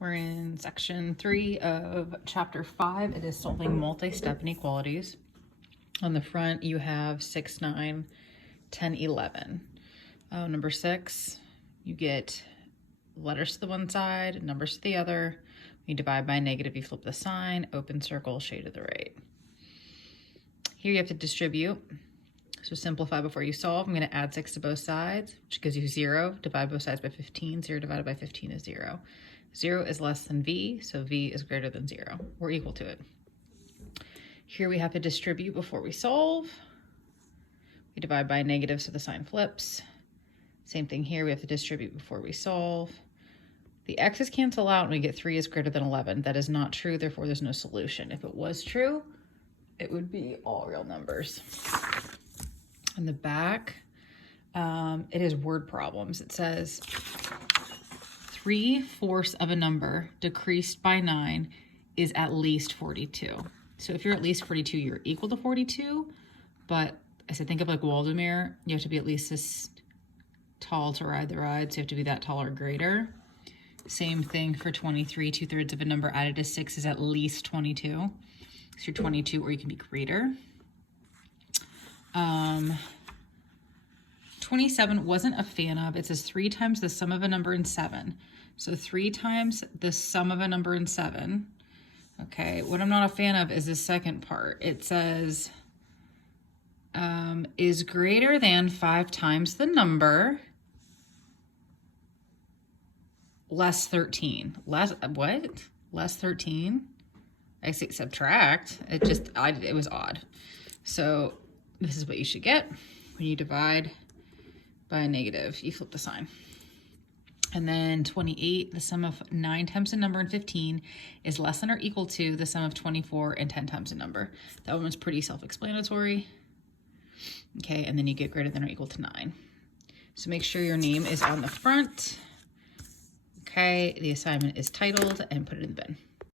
We're in section 3 of chapter 5. It is solving multi-step inequalities. On the front, you have 6, 9, 10, 11. Number 6, you get letters to the one side, numbers to the other. When you divide by negative, you flip the sign, open circle, shade to the right. Here you have to distribute. So simplify before you solve. I'm going to add 6 to both sides, which gives you 0. Divide both sides by 15. 0 divided by 15 is 0. 0 is less than v, so v is greater than 0, or equal to it. Here we have to distribute before we solve. We divide by negative, so the sign flips. Same thing here, we have to distribute before we solve. The x's cancel out and we get 3 is greater than 11. That is not true, therefore there's no solution. If it was true, it would be all real numbers. On the back, it is word problems. It says 3/4 of a number decreased by 9 is at least 42. So if you're at least 42, you're equal to 42. But I said, think of like Waldemar. You have to be at least this tall to ride the ride. So you have to be that tall or greater. Same thing for 23. 2/3 of a number added to 6 is at least 22. So you're 22 or you can be greater. 27 wasn't a fan of. It says 3 times the sum of a number in 7. So 3 times the sum of a number in 7. Okay, what I'm not a fan of is the second part. It says is greater than 5 times the number less 13. Less, what? Less 13? I say subtract. It was odd. So this is what you should get when you divide by a negative. You flip the sign. And then 28, the sum of 9 times a number and 15 is less than or equal to the sum of 24 and 10 times a number. That one was pretty self-explanatory. Okay, and then you get greater than or equal to 9. So make sure your name is on the front. Okay, the assignment is titled and put it in the bin.